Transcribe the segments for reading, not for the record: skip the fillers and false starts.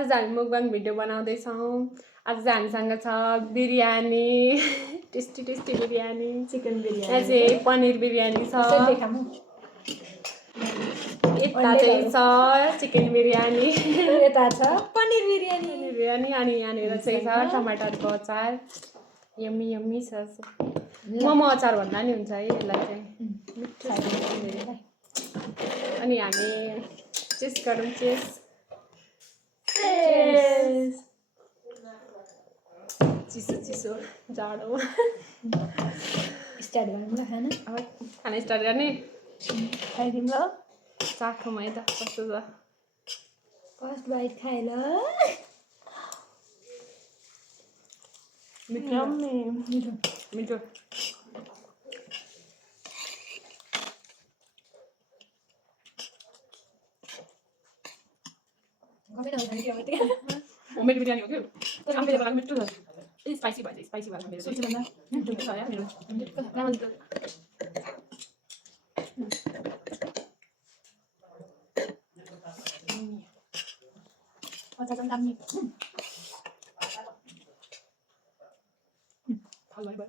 आज हामी मुकबाङ भिडियो बनाउँदैछौँ। आज हामीसँग छ biryani, tasty tasty biryani, chicken biryani, यहाँ चाहिँ पनिर बिरयानी छ, यता चाहिँ छ चिकन बिरयानी, यता छ पनिर बिरयानी, अनि यहाँनिर चाहिँ छ टमाटरको अचार। यम्मी यम्मी छ। मोमो अचार भन्दा नि हुन्छ है यसलाई चाहिँ, मिठो छ धेरै। अनि हामी चेस गरौँ, चेस चिसो चिसो जाडो। स्टार्ट गरौँ ल खाना। अब खाना स्टार्ट गर्ने, खाइदिउँ ल। चाखौँ है त कस्तो छ। फर्स्ट बाइट खाए ल। मिठो मिठो मिठो। होममेड बिरयानी हो कि आफैले बनाएको मिठो छ। स्पाइसी भएछ, स्पाइसी भएर मेरो सोचिभन्दा मिठो छ या मेरो अचार पनि दामी। हलुवा भयो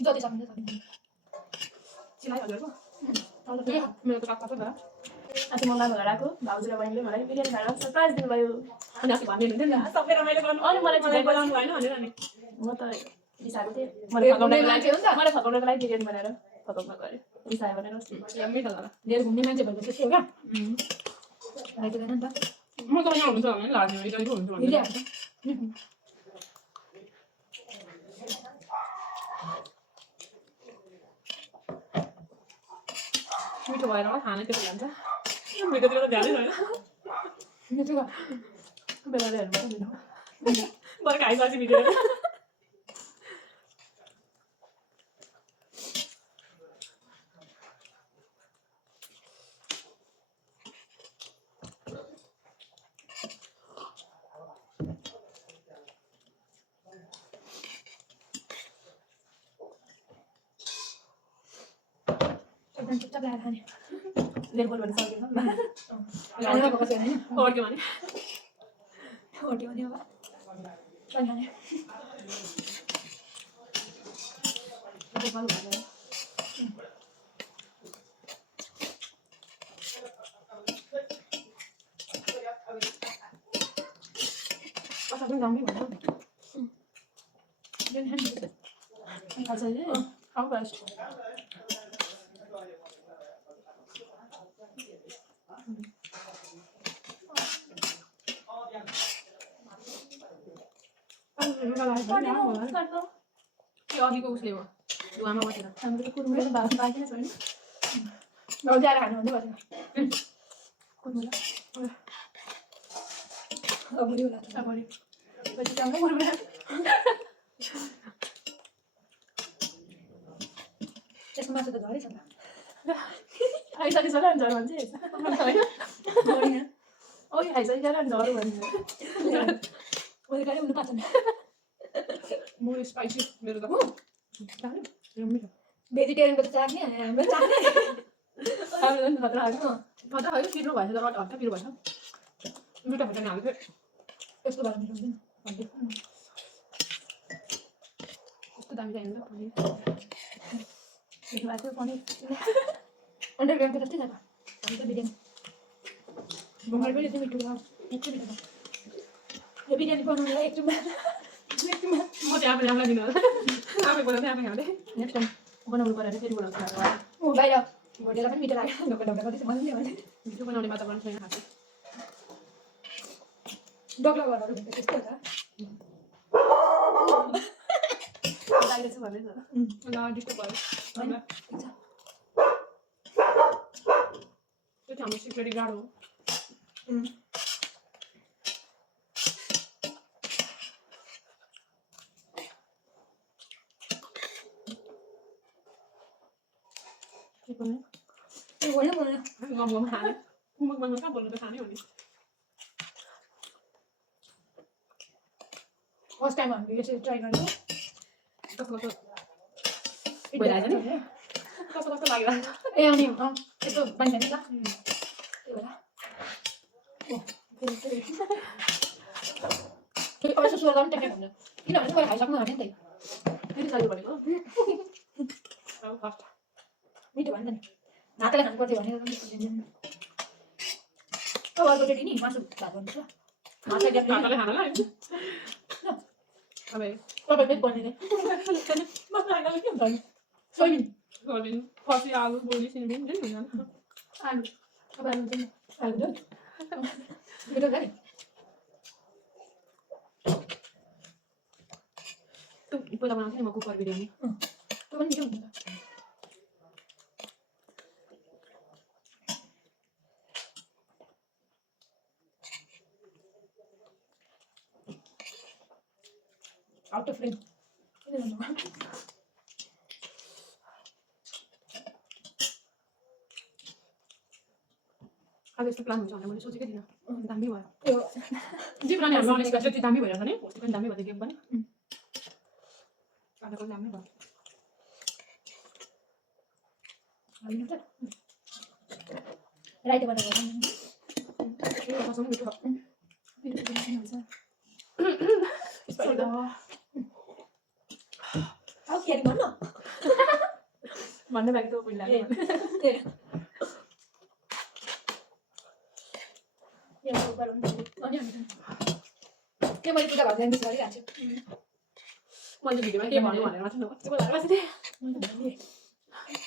जति सक्ने सक्ने चिलाइ हजुरको मेरो त काका भयो। आज मम्मा घर आएको भाउजू र बहिनीले मलाई बिरयानी खाएर सरप्राइज दिनुभयो। अनि अस्ति भन्ने हुन्थ्यो नि त सबै रमाइलो गर्नु, अनि मलाई बोलाउनु भएन भनेर नि। म त रिसाएको थिएँ। मैले फकाउनको लागि बिरयानी बनाएर फकाउन गऱ्यो। रिसायो भनेर यम्मी छ होला। धेरै घुम्ने मान्छे भएको त्यस्तै हो क्या। आइपुगेन नि त। म त यहाँ हुनुहुन्छ भने लाग्ने हो, इडली हुन्छ भने। मिठो भएर होला खानै त्यसो जान्छ। भिडियोतिर त ध्यानै छैन। मिठो बेला हेर्नु बरु खाइसकेपछि भिडियो एकदम चुपचाप ल्याएर खाने। धेरै बोल भने सक्दैन। ओर्क्यो भने ओर्क्यो भने अब खाने। असार पनि दामी भन्छ। खाऊ फर्स्ट। अघिको उसले हो धुवामा बसेर हाम्रो त कुरमुरे त बाँकी नै छैन। ल्याएर खानु भन्दै बसेन। कुरमुरा अगाडि होला अगाडि पछि जाउँदै कुरमुरा। त्यसको मासु त झरै छ त। आइसकिसक्यो नि झर भन्छ होइन। ओइ खाइसकिसक्यो नि झर भन्छ। मैले गाडी हुनु पाएको छैन। म स्पाइसी मेरो त भेजिटेरियनको त चाख्ने हाम्रो चाख्ने। हाम्रो पनि खतरा हाल्नु खतरा खायो पिरो भएछ त हल्का पिरो भएछ। दुईवटा खोर्सानी हालेको थिएँ। यस्तो भएर मिठो हुँदैन। कस्तो दामी चाहिन्छ पनिर। मिठो भएको पनिर 100 ग्रामको जस्तै छ त। हामी त बिरयानी भङ्गार पनि यति मिठो छ। यति मिठो छ। यो बिरयानी बनाउनुलाई एकछिनमा म चाहिँ आफैले आफूलाई दिनु होला। आफै बनाउँदै आफै खाँदै। नेक्स्ट टाइम बनाउनु पऱ्यो भने फेरि बनाउँछु। ऊ बाहिर भोटेलाई पनि मिठो लाग्यो। ढोका ढोका गर्दैछ मलाई पनि भने भिडियो बनाउने वातावरण छैन खाँदै। डक्ला घरहरू भनेको त्यस्तै हो त। लाग्दैछ भन्दैछ ल डिस्टर्ब भयो होइन ठिक छ। त्यो चाहिँ हाम्रो सिक्रेट गाड हो। होइन खाने मुखमा कहाँ बोल्नु त खाने हो नि। फर्स्ट टाइम हामीले यसरी ट्राई गर्नु। कस्तो कस्तो भइरहेछ नि, कस्तो कस्तो लागिरहेछ। ए अनि यस्तो पानी खाने ल त्यही भएर अवश्य सुरगाउनु ट्याक्कै भन्नु किनभने मैले खाइसक्नु आँट्यो नि फेरि चाहियो भनेको त मिठो भन्दा नि नाताले खानु पर्थ्यो भनेर अब अर्को चोटि नि मासु भात गर्नु काकाले खाना लाग्यो अब तपाईँ पेट बनिने सोयाबिन सोयाबिन फर्सी आलु बोली सिमी पनि हुँदैन आलु अब आलु चाहिँ आलु झोल मिठो खाने पहिला बनाउँथेँ नि म कुकर बिरयानी त्यो पनि मिठो हुन्छ आउट अफ फ्रेम अब यस्तो प्लान हुन्छ भनेर मैले सोचेकै थिइनँ दामी भयो त्यो जे प्लान हाम्रो अनेस्का जति दामी भइरहेको छ नि अस्ति पनि दामी भयो त्यो गेम पनि आजको दामी भयो राइतो बनाएको कसम मिठो अब के भन्नु भन्ने बाहेक त पहिला त्यो मैले पूजा घर जानु गरिरहेको छु मैले भिडियोमा के भन्नु भनेर मात्र नभए त्यो भएर बसेँ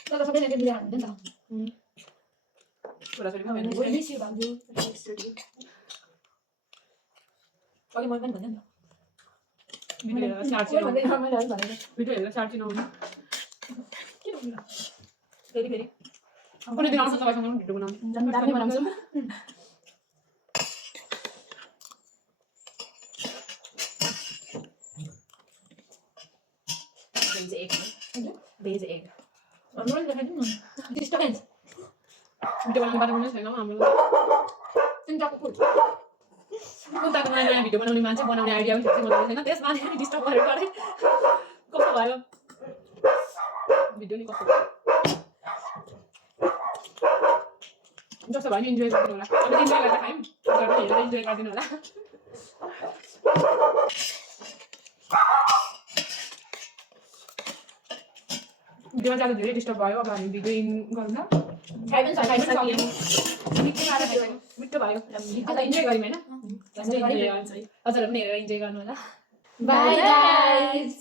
तर सबैजना बिहा हुँदैन नि छोराछोरीमा त मिस यु भन्छु अघि मैले पनि भन्दैन भिडियो हेरेर सार्ची भिडियो हेरेर सार्ची नहुने फेरि फेरि कुनै दिन आउँछ तपाईँसँग पनि भिडियो बनाउनु दामी बनाउँछु भेज एग हाम्रो पनि देखाइदिनु न डिस्टर्बेन्स भिडियो बनाउने बाटो पनि छैन हाम्रो तिनवटाको फुल कुन्ताको नयाँ नयाँ भिडियो बनाउने मान्छे बनाउने आइडिया पनि ठिक बनाएको छैन त्यसमा डिस्टर्ब गरेर गरेँ कस्तो भयो भिडियो नि कस्तो जस्तो भयो नि इन्जोय गरिदिनु होला अब इन्जोय गरेर खायौँ घरमा हेरेर इन्जोय गरिदिनु होला भिडियोमा जाँदा धेरै डिस्टर्ब भयो अब हामी भिडियो इन गरौँ न मिठो भयो इन्जोय गऱ्यौँ होइन हजुरहरू पनि हेरेर इन्जोय गर्नु होला बाई गाइस